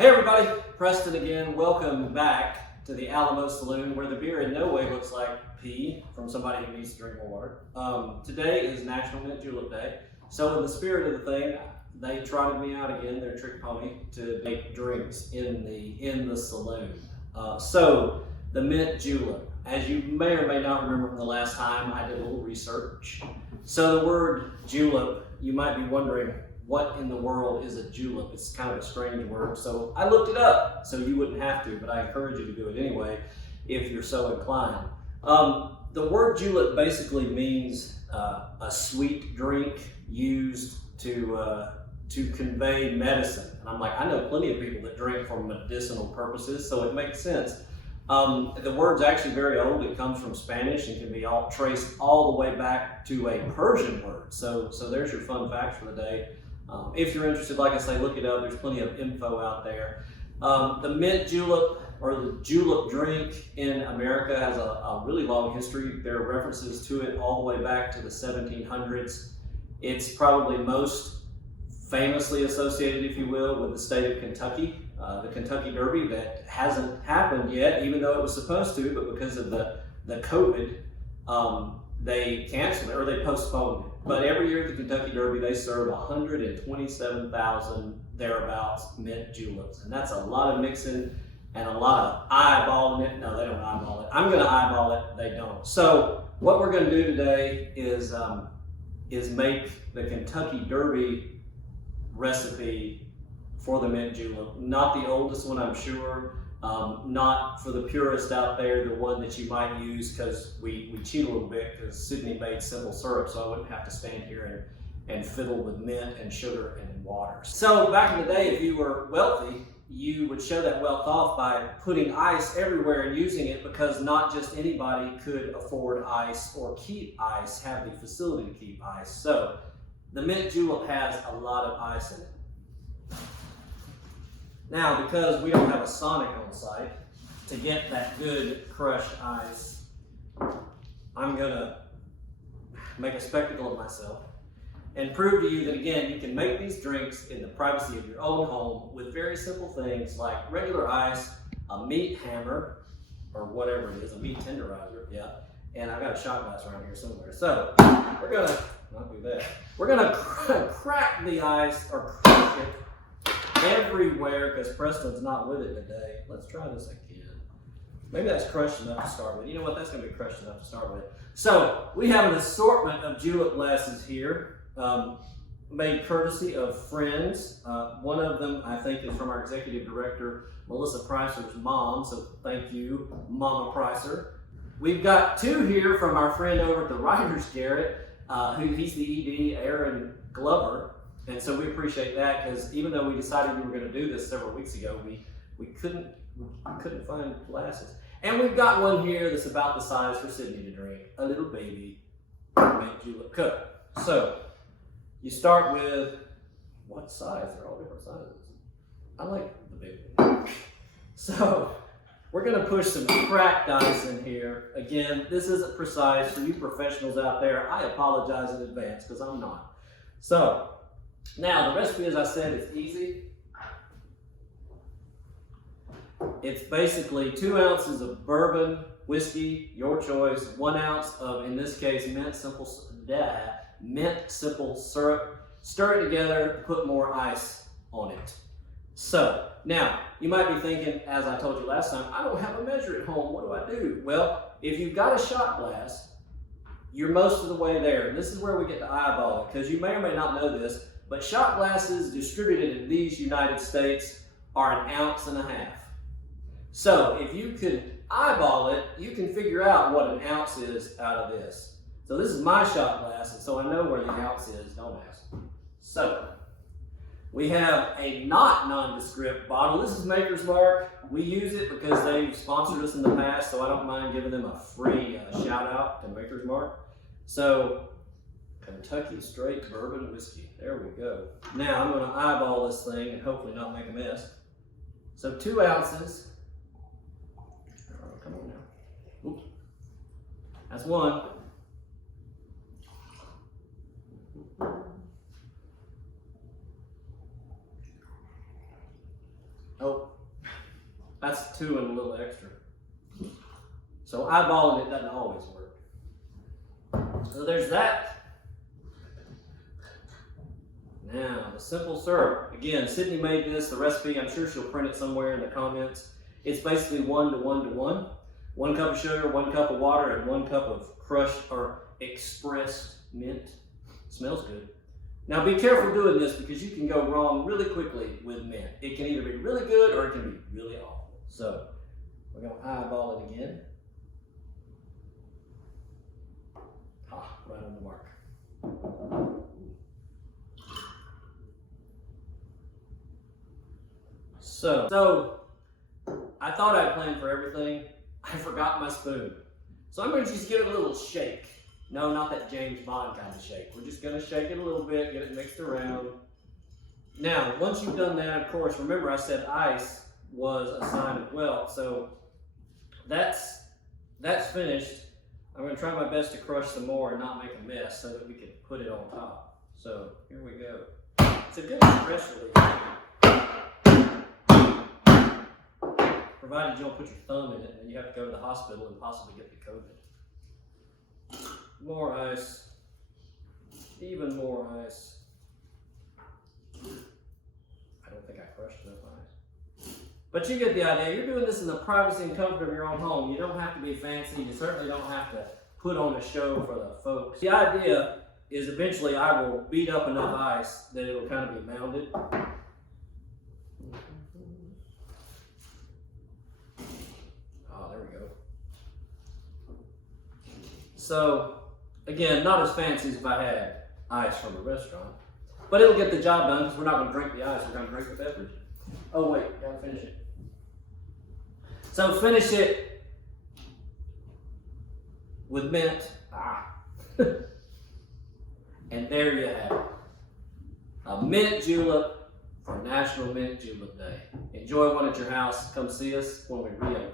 Hey everybody, Preston again. Welcome back to the Alamo Saloon, where the beer in no way looks like pee from somebody who needs to drink more water. Today is National Mint Julep Day, so in the spirit of the thing, they trotted me out again, their trick pony, to make drinks in the saloon. So the mint julep, as you may or may not remember from the last time, I did a little research. So the word julep, you might be wondering, what in the world is a julep? It's kind of a strange word, so I looked it up, so you wouldn't have to, but I encourage you to do it anyway if you're so inclined. The word julep basically means a sweet drink used to convey medicine. And I'm like, I know plenty of people that drink for medicinal purposes, so it makes sense. The word's actually very old. It comes from Spanish and can be traced all the way back to a Persian word. So there's your fun facts for the day. If you're interested, like I say, look it up. There's plenty of info out there. The mint julep, or the julep drink in America, has a really long history. There are references to it all the way back to the 1700s. It's probably most famously associated, if you will, with the state of Kentucky. The Kentucky Derby that hasn't happened yet, even though it was supposed to, but because of the COVID, they canceled it, or they postponed it. But every year at the Kentucky Derby, they serve 127,000 thereabouts mint juleps. And that's a lot of mixing and a lot of eyeballing it. No, they don't eyeball it. I'm gonna eyeball it, they don't. So what we're gonna do today is make the Kentucky Derby recipe for the mint julep. Not the oldest one, I'm sure. Not for the purist out there, the one that you might use, because we cheat a little bit because Sydney made simple syrup, so I wouldn't have to stand here and fiddle with mint and sugar and water. So back in the day, if you were wealthy, you would show that wealth off by putting ice everywhere and using it, because not just anybody could afford ice or keep ice, have the facility to keep ice. So the mint julep has a lot of ice in it. Now, because we don't have a Sonic on site, to get that good crushed ice, I'm gonna make a spectacle of myself and prove to you that, again, you can make these drinks in the privacy of your own home with very simple things like regular ice, a meat hammer, or whatever it is, a meat tenderizer, yeah. And I got a shot glass around here somewhere. So we're gonna, not do that. We're gonna crack the ice, or crack it everywhere, because Preston's not with it today. Let's try this again. Maybe that's crushed enough to start with. You know what? That's going to be crushed enough to start with. So we have an assortment of julep glasses here, made courtesy of friends. One of them, I think, is from our executive director, Melissa Pricer's mom. So thank you, Mama Pricer. We've got two here from our friend over at the Writers Garret, he's the ED, Aaron Glover. And so we appreciate that, because even though we decided we were going to do this several weeks ago, we couldn't find glasses. And we've got one here that's about the size for Sydney to drink, a little baby mint julep cup. So you start with what size? They're all different sizes. I like the big one. So we're going to push some cracked ice in here. Again, this isn't precise. For you professionals out there, I apologize in advance, because I'm not. So now, the recipe, as I said, is easy. It's basically 2 ounces of bourbon, whiskey, your choice, 1 ounce of, in this case, mint simple syrup. Stir it together, put more ice on it. So, now, you might be thinking, as I told you last time, I don't have a measure at home, what do I do? Well, if you've got a shot glass, you're most of the way there. And this is where we get to eyeball it, because you may or may not know this, but shot glasses distributed in these United States are 1.5 ounces. So if you could eyeball it, you can figure out what 1 ounce is out of this. So this is my shot glass, and so I know where the ounce is, don't ask. So we have a not nondescript bottle. This is Maker's Mark. We use it because they've sponsored us in the past, so I don't mind giving them a free shout out to Maker's Mark. So Kentucky straight bourbon whiskey. There we go. Now I'm going to eyeball this thing and hopefully not make a mess. So 2 ounces. Oh, come on now. Oops. That's one. Oh, That's 2 and a little extra. So eyeballing it doesn't always work. So there's that. Now, the simple syrup. Again, Sydney made this, the recipe. I'm sure she'll print it somewhere in the comments. It's basically 1 to 1 to 1. 1 cup of sugar, 1 cup of water, and 1 cup of crushed or expressed mint. Smells good. Now be careful doing this because you can go wrong really quickly with mint. It can either be really good or it can be really awful. So we're going to eyeball it again. Right on the mark. So I thought I planned for everything. I forgot my spoon. So I'm going to just give it a little shake. No, not that James Bond kind of shake. We're just going to shake it a little bit, get it mixed around. Now, once you've done that, of course, remember I said ice was a sign of wealth. So that's finished. I'm going to try my best to crush some more and not make a mess so that we can put it on top. So here we go. It's a good stress relief. Provided you don't put your thumb in it and you have to go to the hospital and possibly get the COVID. More ice. Even more ice. I don't think I crushed enough ice. But you get the idea. You're doing this in the privacy and comfort of your own home. You don't have to be fancy. You certainly don't have to put on a show for the folks. The idea is eventually I will beat up enough ice that it will kind of be mounded. Oh, there we go. So, again, not as fancy as if I had ice from a restaurant. But it'll get the job done because we're not going to drink the ice. We're going to drink the beverage. Oh, wait. Got to finish it. So finish it with mint. And there you have it. A mint julep for National Mint Julep Day. Enjoy one at your house. Come see us when we reopen.